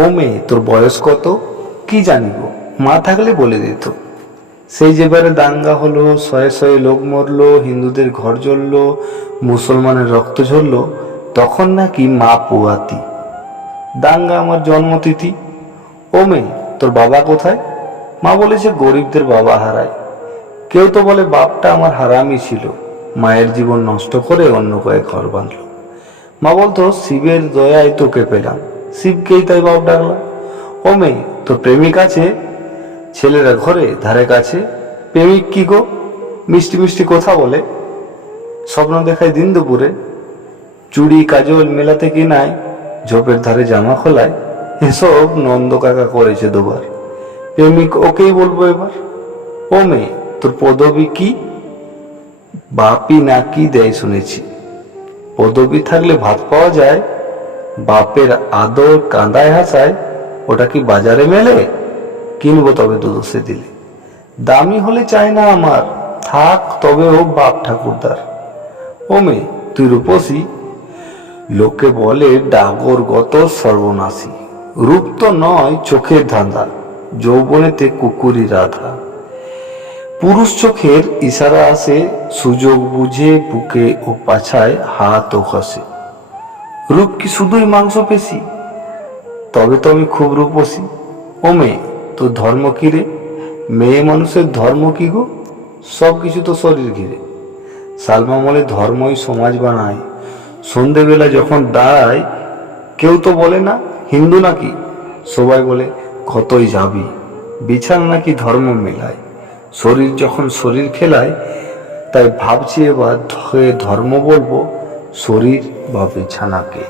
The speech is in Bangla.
ও মেয়ে, তোর বয়স কত? কি জানিব, মা থাকলে বলে দিত। সেই যেবারে দাঙ্গা হলো, শয়ে শয়ে লোক মরলো, হিন্দুদের ঘর জ্বললো, মুসলমানের রক্ত ঝরলো, তখন নাকি মা পোয়াতি। দাঙ্গা আমার জন্মতিথি। ও মেয়ে, তোর বাবা কোথায়? মা বলেছে গরিবদের বাবা হারায়। কেউ তো বলে বাপটা আমার হারামি ছিল, মায়ের জীবন নষ্ট করে অন্য কয়েক ঘর বাঁধল। মা বলতো শিবের দয়ায় তোকে পেলাম, শিবকেই তাই বাপ ডাকলাম। ও মেয়ে, তোর প্রেমিক আছে? ছেলেরা ঘরে ধারে কাছে। প্রেমিক কি গো? মিষ্টি মিষ্টি কথা বলে, স্বপ্ন দেখায় দিন দুপুরে, চুড়ি কাজল মেলাতে কিনায়, ঝোপের ধারে জামা খোলায়। এসব নন্দ কাকা করেছে দুবার। প্রেমিক ওকেই বলবো এবার। ও মেয়ে, তোর পদবী কি? বাপি না কি দেয় শুনেছি। পদবী থাকলে ভাত পাওয়া যায়, বাপের আদর কাঁদায় হাসায়, ওটা কি বাজারে মেলে? কিনবো তবে দুদশে দিলে। দামি হলে চাই না আমার, থাক তবে ও বাপ ঠাকুরদার। ও মেয়ে, তুই রূপসী? লোকে বলে ডাগর গত সর্বনাশী। রূপ তো নয়, চোখের ধাঁধা, যৌবনেতে কুকুরি রাধা। পুরুষ চোখের ইশারা আসে, সুযোগ বুঝে বুকে ও পাছায় হাত ও খসে। রূপ কি শুধুই মাংস পেশি? তবে তো আমি খুব রূপসী। ও মেয়ে, তোর ধর্ম কি রে? মেয়ে মানুষের ধর্ম কি গো? সব কিছু তো শরীর ঘিরে। সালমা বলে ধর্মই সমাজ বানায়। সন্ধেবেলা যখন দাঁড়ায়, কেউ তো বলে না হিন্দু নাকি, সবাই বলে কতই যাবি। বিছানা নাকি ধর্ম মেলায়, শরীর যখন শরীর খেলায়। তাই ভাবছি এবার ধর্ম বলবো শরীর বা বিছানাকে।